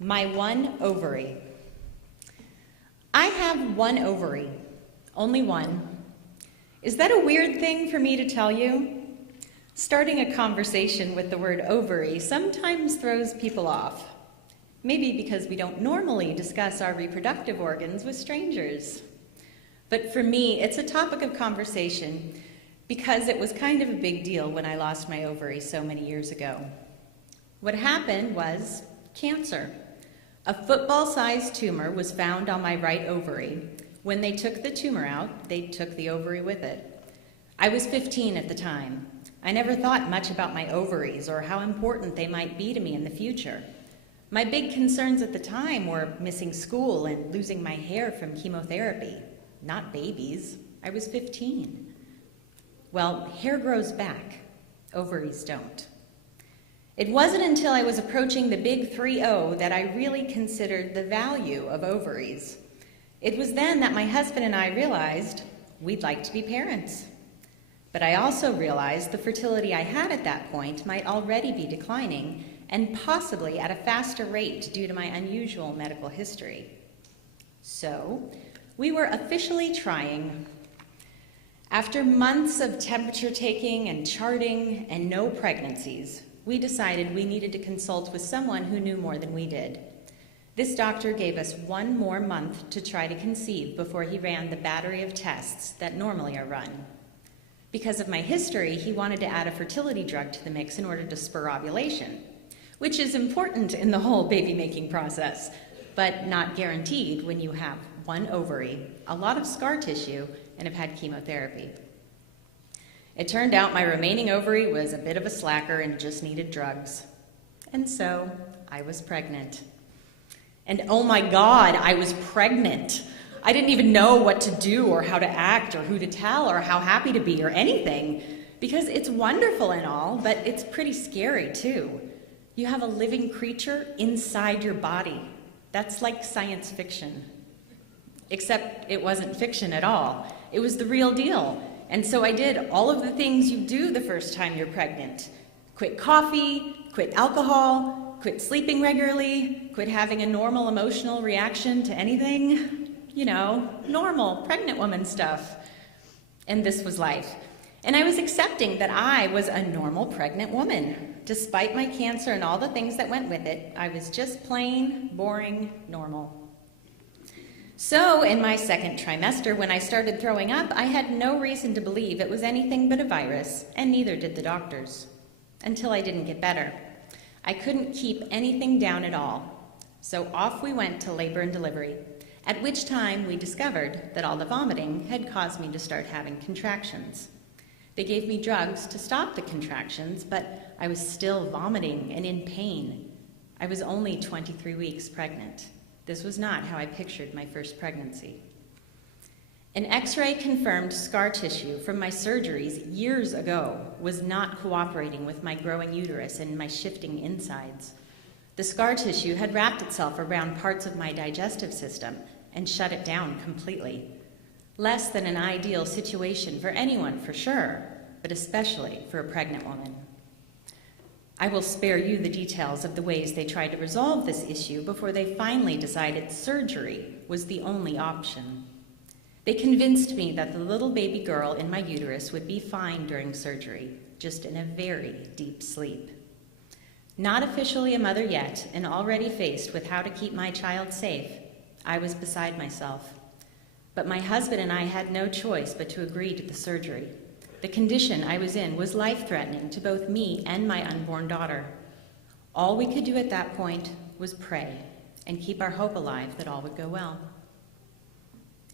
My one ovary. I have one ovary, only one. Is that a weird thing for me to tell you? Starting a conversation with the word ovary sometimes throws people off. Maybe because we don't normally discuss our reproductive organs with strangers. But for me, it's a topic of conversation because it was kind of a big deal when I lost my ovary so many years ago. What happened was cancer. A football-sized tumor was found on my right ovary. When they took the tumor out, they took the ovary with it. I was 15 at the time. I never thought much about my ovaries or how important they might be to me in the future. My big concerns at the time were missing school and losing my hair from chemotherapy, not babies. I was 15. Well, hair grows back, ovaries don't. It wasn't until I was approaching the big 3-0 that I really considered the value of ovaries. It was then that my husband and I realized we'd like to be parents. But I also realized the fertility I had at that point might already be declining and possibly at a faster rate due to my unusual medical history. So, we were officially trying. After months of temperature taking and charting and no pregnancies, we decided we needed to consult with someone who knew more than we did. This doctor gave us 1 more month to try to conceive before he ran the battery of tests that normally are run. Because of my history, he wanted to add a fertility drug to the mix in order to spur ovulation, which is important in the whole baby-making process, but not guaranteed when you have 1 ovary, a lot of scar tissue, and have had chemotherapy. It turned out my remaining ovary was a bit of a slacker and just needed drugs. And so I was pregnant. And oh my God, I was pregnant. I didn't even know what to do or how to act or who to tell or how happy to be or anything, because it's wonderful and all, but it's pretty scary too. You have a living creature inside your body. That's like science fiction. Except it wasn't fiction at all. It was the real deal. And so I did all of the things you do the first time you're pregnant. Quit coffee, quit alcohol, quit sleeping regularly, quit having a normal emotional reaction to anything. You know, normal pregnant woman stuff. And this was life. And I was accepting that I was a normal pregnant woman. Despite my cancer and all the things that went with it, I was just plain, boring, normal. So, in my second trimester, when I started throwing up, I had no reason to believe it was anything but a virus, and neither did the doctors. Until I didn't get better. I couldn't keep anything down at all. So off we went to labor and delivery, at which time we discovered that all the vomiting had caused me to start having contractions. They gave me drugs to stop the contractions, but I was still vomiting and in pain. I was only 23 weeks pregnant. This was not how I pictured my first pregnancy. An X-ray confirmed scar tissue from my surgeries years ago was not cooperating with my growing uterus and my shifting insides. The scar tissue had wrapped itself around parts of my digestive system and shut it down completely. Less than an ideal situation for anyone, for sure, but especially for a pregnant woman. I will spare you the details of the ways they tried to resolve this issue before they finally decided surgery was the only option. They convinced me that the little baby girl in my uterus would be fine during surgery, just in a very deep sleep. Not officially a mother yet, and already faced with how to keep my child safe, I was beside myself. But my husband and I had no choice but to agree to the surgery. The condition I was in was life-threatening to both me and my unborn daughter. All we could do at that point was pray and keep our hope alive that all would go well.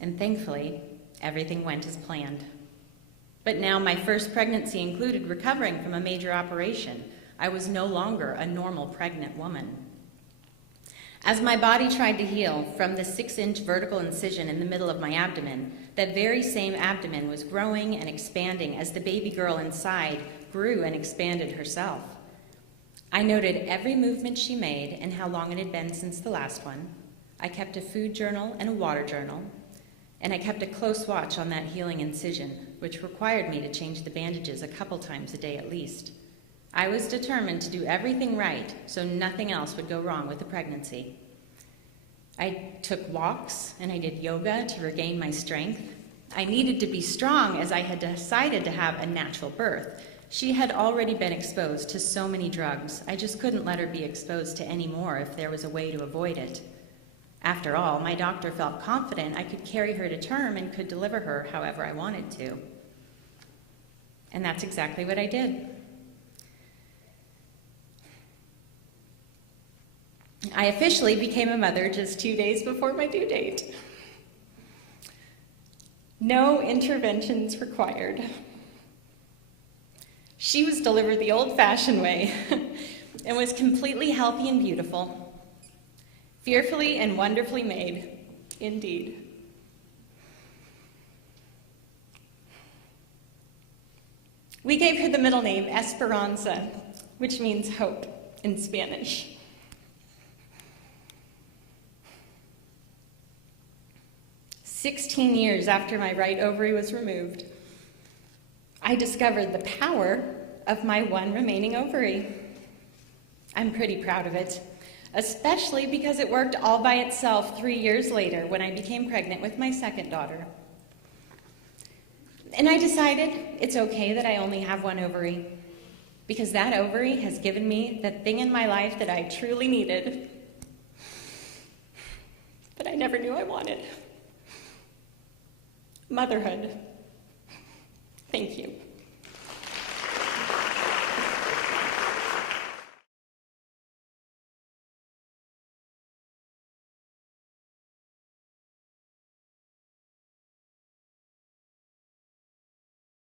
And thankfully, everything went as planned. But now my first pregnancy included recovering from a major operation. I was no longer a normal pregnant woman. As my body tried to heal from the 6-inch vertical incision in the middle of my abdomen, that very same abdomen was growing and expanding as the baby girl inside grew and expanded herself. I noted every movement she made and how long it had been since the last one. I kept a food journal and a water journal, and I kept a close watch on that healing incision, which required me to change the bandages a couple times a day at least. I was determined to do everything right so nothing else would go wrong with the pregnancy. I took walks and I did yoga to regain my strength. I needed to be strong as I had decided to have a natural birth. She had already been exposed to so many drugs. I just couldn't let her be exposed to any more if there was a way to avoid it. After all, my doctor felt confident I could carry her to term and could deliver her however I wanted to. And that's exactly what I did. I officially became a mother just 2 days before my due date. No interventions required. She was delivered the old-fashioned way and was completely healthy and beautiful, fearfully and wonderfully made, indeed. We gave her the middle name Esperanza, which means hope in Spanish. "16 years after my right ovary was removed, I discovered the power of my one remaining ovary. I'm pretty proud of it, especially because it worked all by itself 3 years later when I became pregnant with my second daughter. And I decided it's okay that I only have one ovary, because that ovary has given me the thing in my life that I truly needed, but I never knew I wanted. Motherhood. Thank you."